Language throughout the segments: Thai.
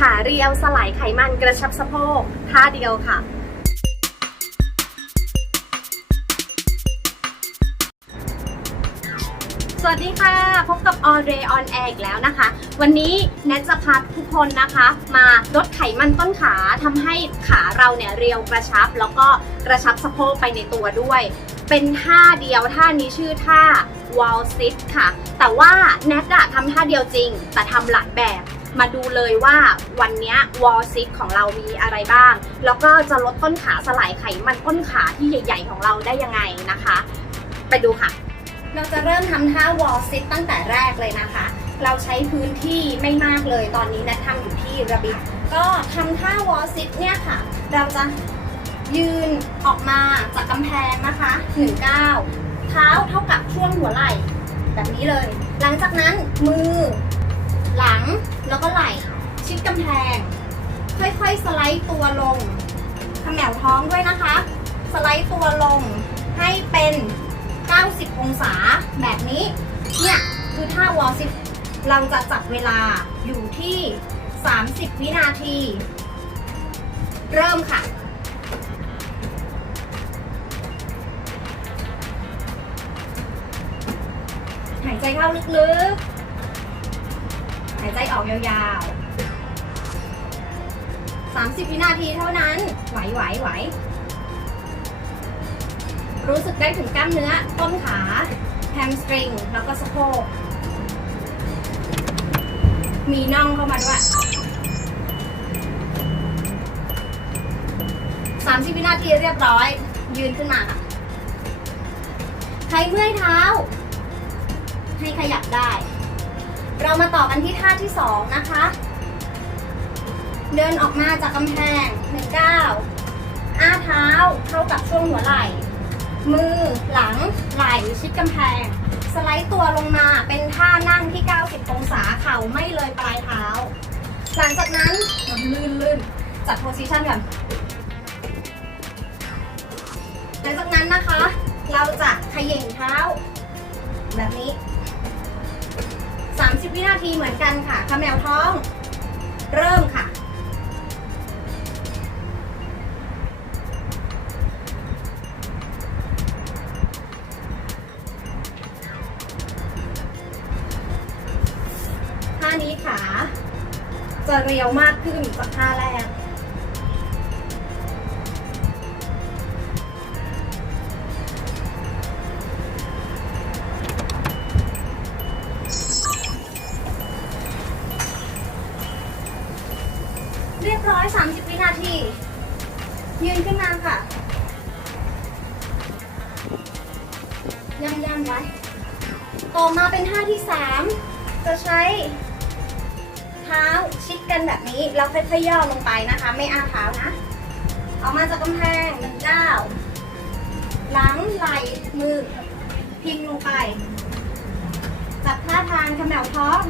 ขาเรียวสลายไขมันกระชับสะโพกท่าเดียวค่ะ สวัสดีค่ะ พบกับออเดย์ออนแอร์อีกแล้วนะคะ วันนี้แนทจะพาทุกคนนะคะ มาลดไขมันต้นขาทำให้ขาเราเนี่ยเรียวกระชับ แล้วก็กระชับสะโพกไปในตัวด้วย เป็นท่าเดียวท่านี้ชื่อท่า wall sit ค่ะ แต่ว่าแนทอะทำท่าเดียวจริง แต่ทำหลายแบบ มาดูเลยว่าวันนี้ย wall sit ของเรามีอะไรบ้าง แล้วก็จะลดต้นขาสลายไขมันต้นขาที่ใหญ่ ๆ ของเราได้ยังไงนะคะ ไปดูค่ะ เราจะเริ่มทำท่า wall sit ตั้งแต่แรกเลยนะคะ เราใช้พื้นที่ไม่มากเลยตอนนี้นะทำอยู่ที่ระเบียงก็ทำท่า wall sit เนี่ยค่ะ เราจะยืนออกมาจากกำแพงนะคะ1ก้าวเท้าเท่ากับช่วงหัวไหล่แบบนี้เลย หลังจากนั้นมือ หลังแล้วก็ไหล่ชิดกำแพง ค่อยๆสไลด์ตัวลงขมวท้องด้วยนะคะ สไลด์ตัวลงให้เป็น 90 องศาแบบนี้ เนี่ยคือท่าวอลซิเราจะจับเวลาอยู่ที่ 30 วินาที เริ่มค่ะหายใจเข้าลึกๆายใจออกยาวๆ 30 วินาทีเท่านั้น ไหวไหวไหว รู้สึกได้ถึงกล้ามเนื้อ ต้นขาแฮมสตริง แล้วก็สะโพก มีน่องเข้ามาด้วย 30 วินาทีเรียบร้อย ยืนขึ้นมาค่ะ ใครเมื่อยเท้า ให้ขยับได้ เรามาต่อกันที่ท่าที่ 2 นะคะ เดินออกมาจากกำแพงหนึ่งก้าวอ้าเท้าเข้ากับช่วงหัวไหล่ มือหลังไหล่ชิดกำแพง สไลด์ตัวลงมาเป็นท่านั่งที่ 90 องศาเข่าไม่เลยปลายเท้า หลังจากนั้นลื่นลื่นจัดโพซิชันก่อนหลังจากนั้นนะคะ เราจะขย่งเท้า แบบนี้ 30 วินาทีเหมือนกันค่ะขมวท้อง เริ่มค่ะท่านี้ขาจะเรียวมากขึ้นจากท่าแรก ยืนขึ้นมาค่ะย่ำย่ำไว้ต่อมาเป็นท่าที่3จะใช้เท้าชิดกันแบบนี้แล้วค่อยๆย่อลงไปนะคะ ไม่อ้าเท้านะออกมาจากกำแพงหนึ่งก้าหลังไหล่มือ พิงลงไป จับท่าทางขมวท้อง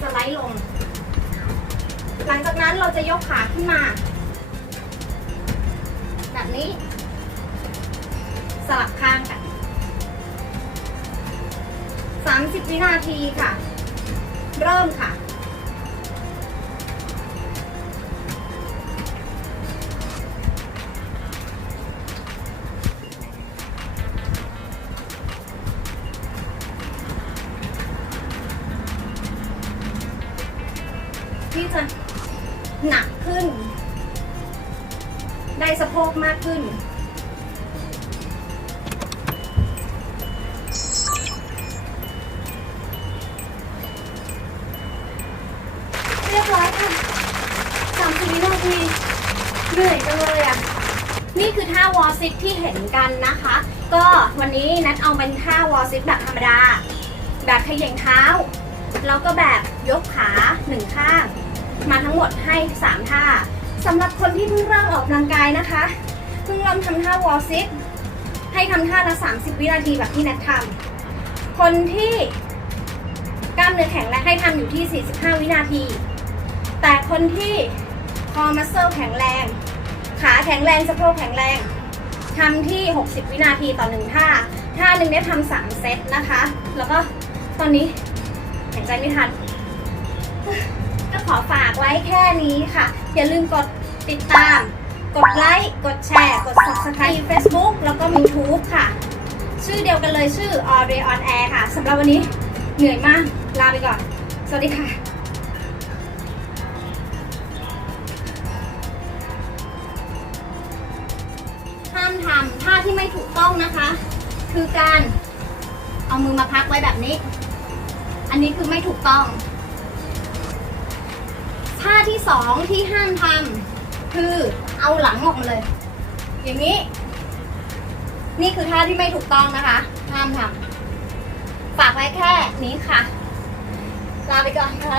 สไลด์ลง หลังจากนั้นเราจะยกขาขึ้นมา บนี้ สลับข้างกัน30วินาทีค่ะ เริ่มค่ะที่จะหนักขึ้น ได้สะโพกมากขึ้น เรียบร้อยค่ะสามสิบวินาทีเหนื่อยจังเลยอะ นี่คือท่าวอลซิตที่เห็นกันนะคะ ก็วันนี้นัดเอาเป็นท่าวอลซิตแบบธรรมดา แบบเขย่งเท้า แล้วก็แบบยกขาหนึ่งข้าง มาทั้งหมดให้ 3 ท่า สำหรับคนที่เพิ่งเริ่มออกกำลังกายนะคะ เพิ่งเริ่มทำท่าวอลซิตให้ทำท่าละ 30 วินาทีแบบที่แนัดทำคนที่กล้ามเนื้อแข็งแรงให้ทำอยู่ที่ 45 วินาที แต่คนที่คอมัสเซลแข็งแรง ขาแข็งแรงสะโพกแข็งแรงทำที่ 60 วินาทีต่อหนึ่งท่า ท่าหนึ่งได้ทำสามเซตนะคะ แล้วก็ตอนนี้หายใจไม่ทัน ขอฝากไว้แค่นี้ค่ะ อย่าลืมกดติดตาม กดไลค์ กดแชร์ กด subscribe Facebook แล้วก็ YouTube ค่ะ ชื่อเดียวกันเลยชื่อ All Day on Air ค่ะสำหรับวันนี้เหนื่อยมาก ลาไปก่อน สวัสดีค่ะห้ามทำท่าที่ไม่ถูกต้องนะคะ คือการเอามือมาพักไว้แบบนี้ อันนี้คือไม่ถูกต้อง ท่าที่สองที่ห้ามทำคือเอาหลังออกมาเลย อย่างนี้ นี่คือท่าที่ไม่ถูกต้องนะคะ ห้ามทำฝากไว้แค่นี้ค่ะ ลาไปก่อนค่ะ